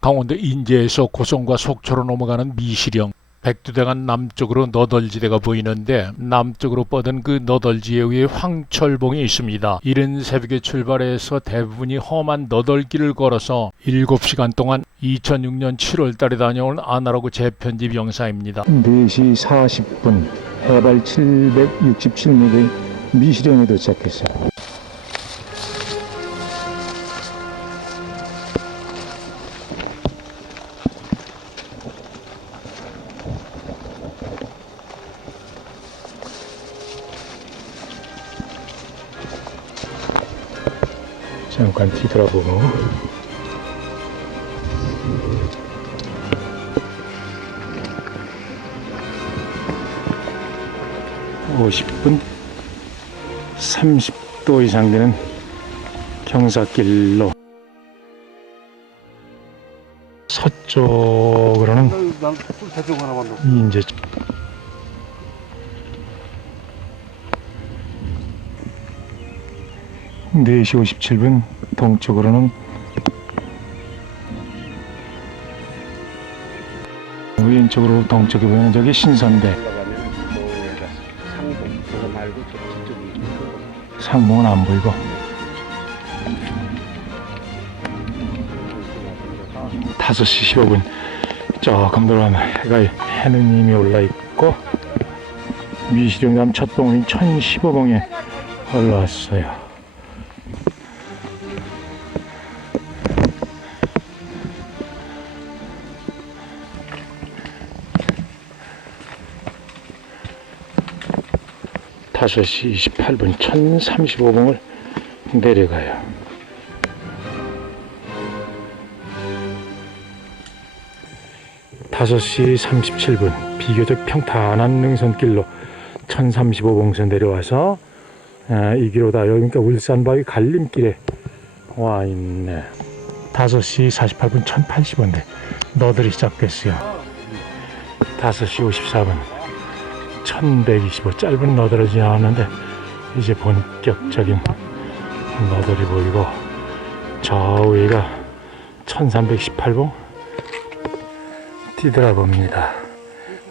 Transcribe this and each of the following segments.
강원도 인제에서 고성과 속초로 넘어가는 미시령 백두대간 남쪽으로 너덜지대가 보이는데 남쪽으로 뻗은 그 너덜지에 위에 황철봉이 있습니다. 이른 새벽에 출발해서 대부분이 험한 너덜길을 걸어서 7시간 동안 2006년 7월 달에 다녀온 아날로그 재편집 영상입니다. 4시 40분 해발 767m의 미시령에 도착했어요. 잠깐 뒤돌아보고 50분 30도 이상 되는 경사길로 서쪽으로는. 이제 네시 57분 동쪽으로는 왼쪽으로 동쪽에 보이는 저기 신선대. 상봉은 안 보이고. 5시 15분. 조금 들어가면 해가 해는 이미 올라 있고 미시령담 첫 봉인 1015봉에 올라왔어요. 다섯 시 28분 1035봉을 내려가요. 다섯 시 37분 비교적 평탄한 능선길로 1035봉선 내려와서 아, 이 길로다 여기니까 울산바위 갈림길에 와 있네. 5시 48분 1080원대 너들이 시작됐어요. 5시 54분 1125 짧은 너들을 지나왔는데 이제 본격적인 너들이 보이고 저 위가 1318봉 뒤돌아봅니다.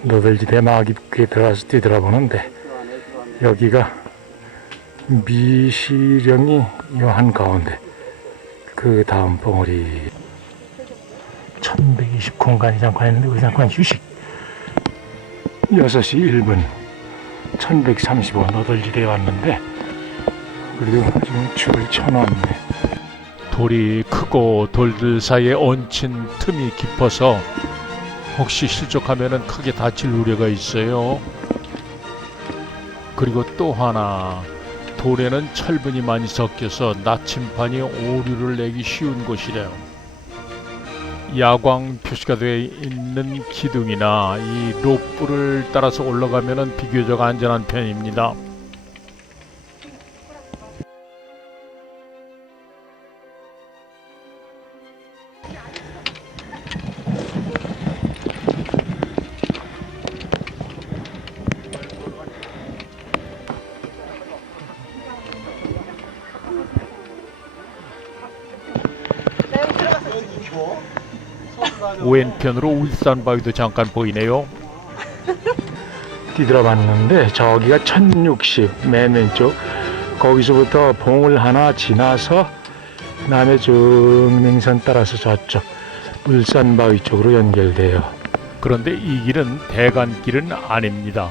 너들지대 막 깊게 들어가서 뒤돌아보는데 여기가 미시령이 요한 가운데 그 다음 봉우리. 1120 공간이 잠깐 있는데 그 잠깐 휴식 6시 1분 1135 너덜지대에 왔는데 그래도 지금 줄을 쳐놨네 돌이 크고 돌들 사이에 얹힌 틈이 깊어서 혹시 실족하면 크게 다칠 우려가 있어요. 그리고 또 하나 돌에는 철분이 많이 섞여서 나침반이 오류를 내기 쉬운 곳이래요. 야광 표시가 되어 있는 기둥이나 이 로프를 따라서 올라가면 비교적 안전한 편입니다. 왼편으로 울산 바위도 잠깐 보이네요. 뒤돌아봤는데 저기가 1060 맨 왼쪽 거기서부터 봉을 하나 지나서 남해 중능선 따라서 저쪽 울산 바위 쪽으로 연결돼요. 그런데 이 길은 대간길은 아닙니다.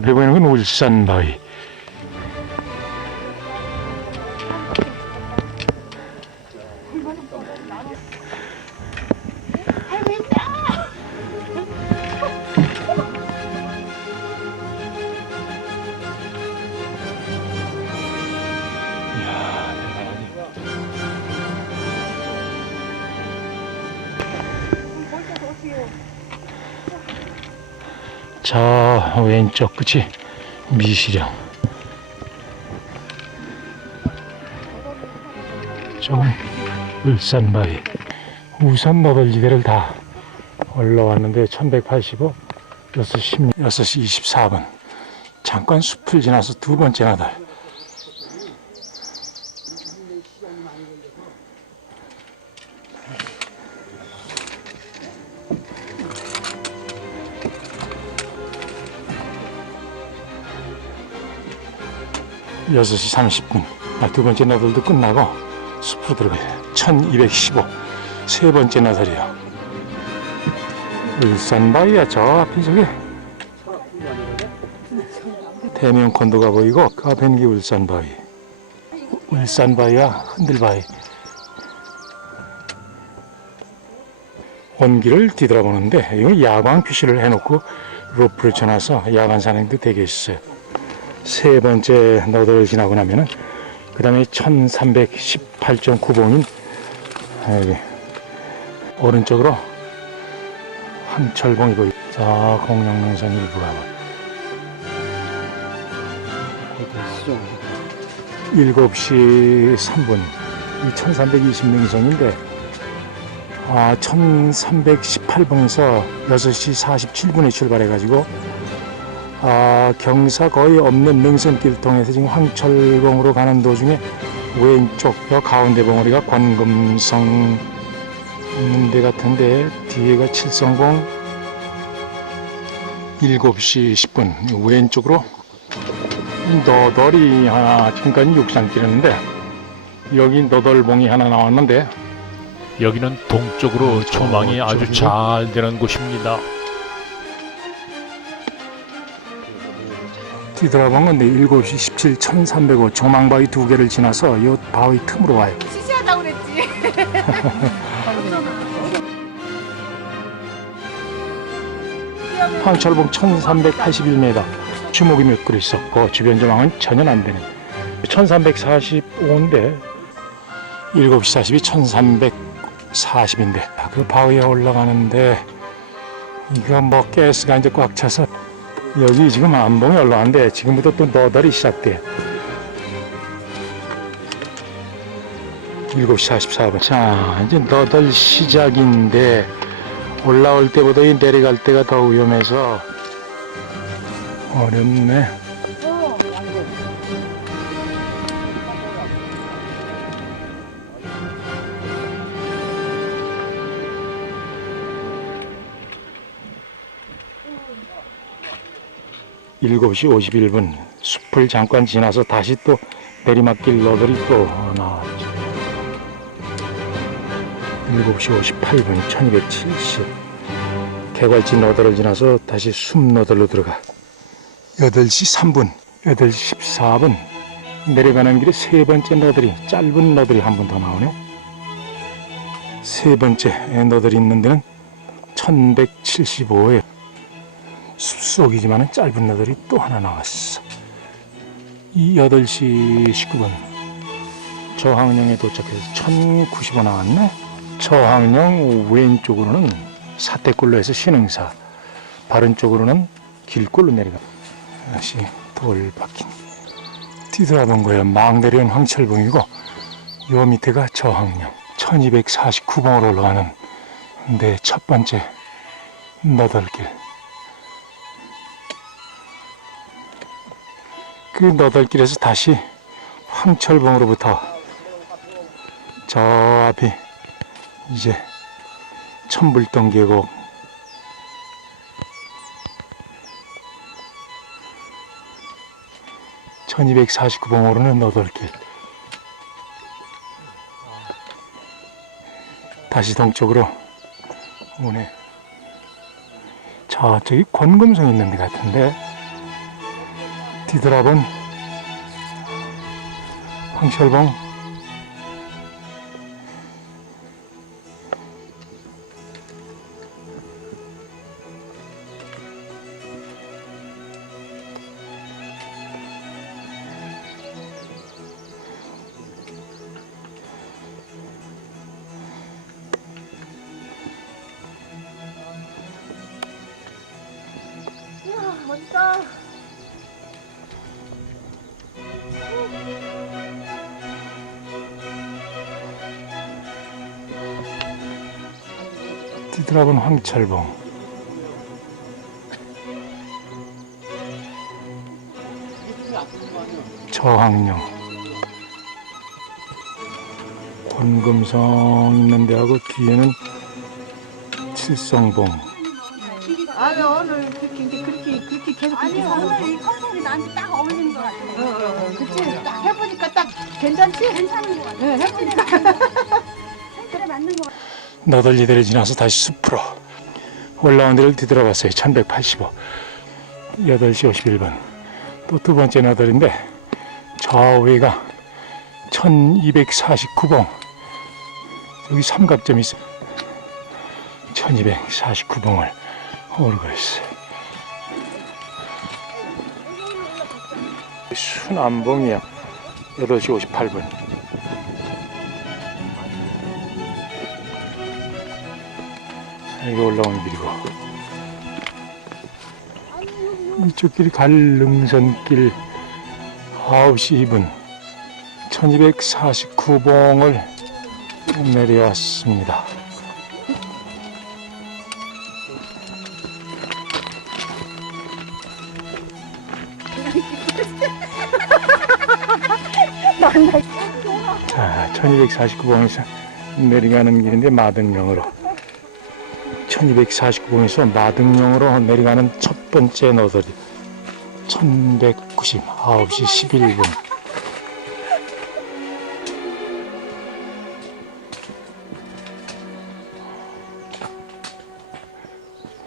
앞에 보이는 건 왼쪽 끝이 미시령. 좀 울산바위. 우선 너덜지대를 다 올라왔는데 1185, 6시 10, 6시 24분. 잠깐 숲을 지나서 두 번째 나달. 여섯 시 30분. 아, 두 번째 나들도 끝나고 숲으로 들어가요. 1215. 세 번째 나들이요. 울산바위야, 저 앞이 저기. 대면 콘도가 보이고, 그 앞에는 게 울산바위. 울산바위와 흔들바위. 온기를 뒤돌아보는데, 이거 야광 표시를 해놓고 로프를 쳐놔서 야간 산행도 되게 있어요. 세 번째 너더를 지나고 나면은 그 다음에 1318.9봉인 여기 오른쪽으로 황철봉이 보이 자 공룡능선 일부가 봐. 수정 7시 3분 이 1320능선인데 아 1318봉에서 6시 47분에 출발해 가지고 아 경사 거의 없는 능선길 통해서 지금 황철봉으로 가는 도중에 왼쪽 저 가운데 봉우리가 관금성 있는 데 같은데 뒤에가 칠성봉 7시 10분 왼쪽으로 너덜이 하나 지금까지 육산길이었는데 여기 너덜봉이 하나 나왔는데 여기는 동쪽으로 조망이 아주 잘 되는 곳입니다. 뒤돌아본 건데 7시 17, 1305 조망바위 두 개를 지나서 이 바위 틈으로 와요. 시시하다고 그랬지. 황철봉 1381m 주목이 몇 그루 있었고 주변 조망은 전혀 안 되는 1345인데 7시 42, 1340인데 그 바위에 올라가는데 이거 뭐 가스가 이제 꽉 차서 여기 지금 안봉이 올라왔는데 지금부터 또 너덜이 시작돼. 7시 44분. 자 이제 너덜 시작인데 올라올 때보다 이 내려갈 때가 더 위험해서 어렵네. 일곱 시 51분 숲을 잠깐 지나서 다시 또 내리막길 너들이 또 나왔죠. 7시 58분 1270 개괄지 너덜을 지나서 다시 숲 너덜로 들어가 8시 3분 8시 14분 내려가는 길에 세 번째 너덜이 짧은 너덜이 한 번 더 나오네 세 번째 너덜이 있는 데는 1175에 숲속이지만 짧은 너덜이 또 하나 나왔어. 이 8시 19분. 저항령에 도착해서 1095 나왔네. 저항령 왼쪽으로는 사태골로 해서 신흥사 바른 쪽으로는 길골로 내려가. 다시 돌바뀐 뒤돌아본 거예요 막 내려온 황철봉이고 요 밑에가 저항령. 1249봉으로 올라가는 내 첫 번째 너덜길 그 너덜길에서 다시 황철봉으로부터 저 앞이 이제 천불동 계곡. (1249봉으로는) 너덜길. 다시 동쪽으로 오네. 저쪽이 권금성 있는 데 같은데 뒤돌아본 황철봉 뒤돌아본 황철봉 저항룡 권금성 있는 데하고 뒤에는 칠성봉 아니 오늘 그렇게 이제 그렇게 그렇게 계속 아니 오늘 이 컨셉이 나한테 딱 어울리는 것 같아. 어, 어, 어. 그치? 딱 해보니까 딱 괜찮지? 괜찮은 것 같아. 응, 해보니까. 너덜리들을 지나서 다시 숲으로 올라온 데를 뒤돌아봤어요. 1185 8시 51분. 또 두 번째 너덜인데 좌우에가 1249봉 여기 삼각점이 있어요. 1249봉을 오르고 있어요. 순암봉이야 8시 58분 여기 올라오는 길이고. 이쪽 길이 갈릉선길 9시 2분. 1249봉을 내려왔습니다. 자 1249봉에서 내려가는 길인데 마등령으로 1249봉에서 마등령으로 내려가는 첫 번째 너더리 1190 9시 11분.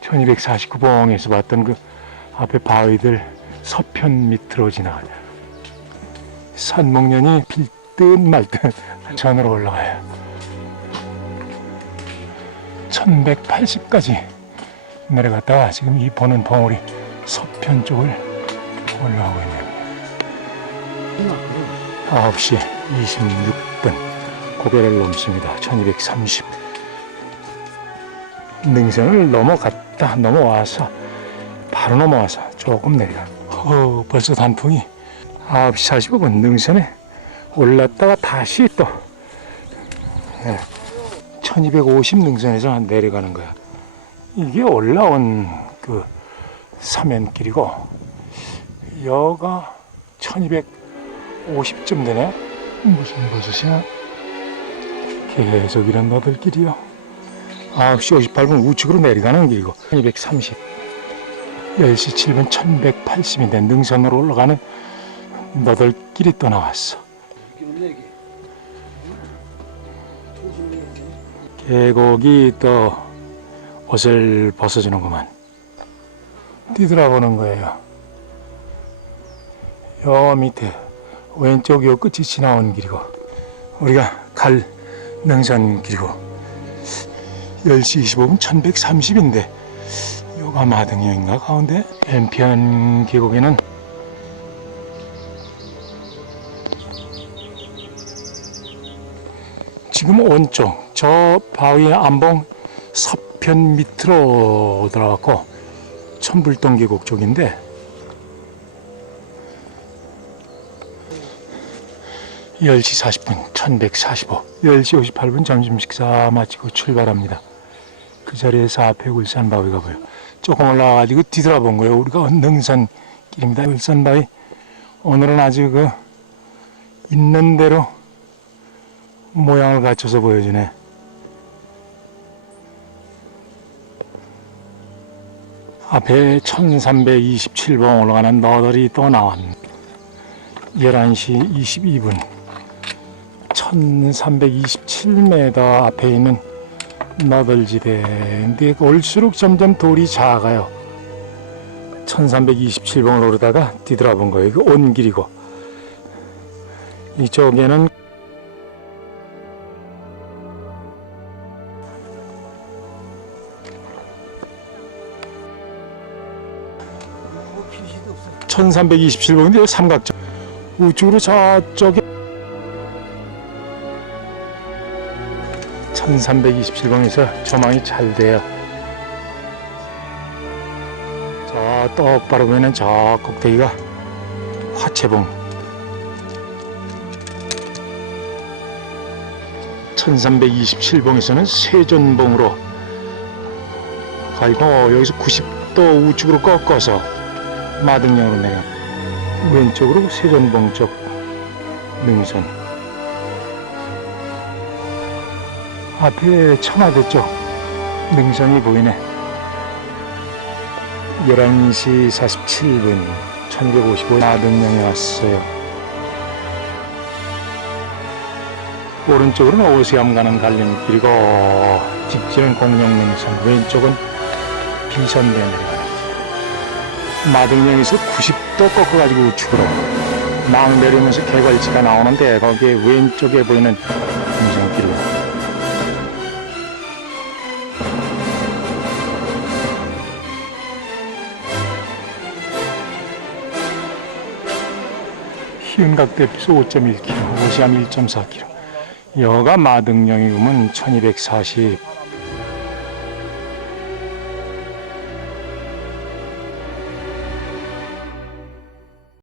(1249봉에서) 봤던 그 앞에 바위들 서편 밑으로 지나가요 산목련이 빌듯말듯 전으로 올라가요 1180까지 내려갔다가 지금 이 보는 봉우리 서편 쪽을 올라오고 있네요. 9시 26분 고개를 넘습니다. 1230 능선을 넘어갔다 넘어와서 바로 넘어와서 조금 내려가. 어, 벌써 단풍이 9시 45분 능선에 올랐다가 다시 또 네. 1250 능선에서 내려가는 거야. 이게 올라온 그 사면길이고 여가 1250쯤 되네. 무슨 버섯이야? 계속 이런 너들길이요. 9시 58분 우측으로 내려가는 길이고 1230 10시 7분 1180인데 능선으로 올라가는 너들길이 또 나왔어. 계곡이 또 옷을 벗어주는구만. 뒤돌아보는 거예요. 요 밑에 왼쪽 요 끝이 지나온 길이고 우리가 갈 능선 길이고 10시 25분 1130인데 요가 마등령인가 가운데 왼편 계곡에는 지금 오른쪽 저 바위 안봉 서편 밑으로 들어갔고 천불동 계곡 쪽인데 (10시 40분) (1145) (10시 58분) 점심 식사 마치고 출발합니다. 그 자리에서 앞에 울산 바위가 보여. 조금 올라가가지고 뒤돌아본 거예요. 우리가 능선 길입니다. 울산 바위. 오늘은 아주 그 있는 대로 모양을 갖춰서 보여주네. 앞에 1327번 올라가는 너덜이 또 나왔네. 11시 22분. 1327m 앞에 있는 너덜지대인데 올수록 점점 돌이 작아요. 1327번을 오르다가 뒤돌아본 거예요. 이거 온 길이고. 이쪽에는 (1327번인데) 삼각점 우측으로 저쪽에 1327번에서 조망이 잘 돼요. 똑바로 보이는 저 꼭대기가 화채봉. 1327봉에서는 세존봉으로 가지고 여기서 90도 우측으로 꺾어서 마등령으로 내려 왼쪽으로 세존봉 쪽 능선. 앞에 청와대 쪽 능선이 보이네. 11시 47분 1255 마등령에 왔어요. 오른쪽으로는 오수암 가는 갈림길이고 직진은 공룡능선 왼쪽은 비선대 내려가는 길 마등령에서 90도 꺾어가지고 우측으로 막 내리면서 개걸지가 나오는데 거기에 왼쪽에 보이는 능선길로 희은각 대피소 5.1km, 오시암 1.4km. 여가 마등령이면 1240,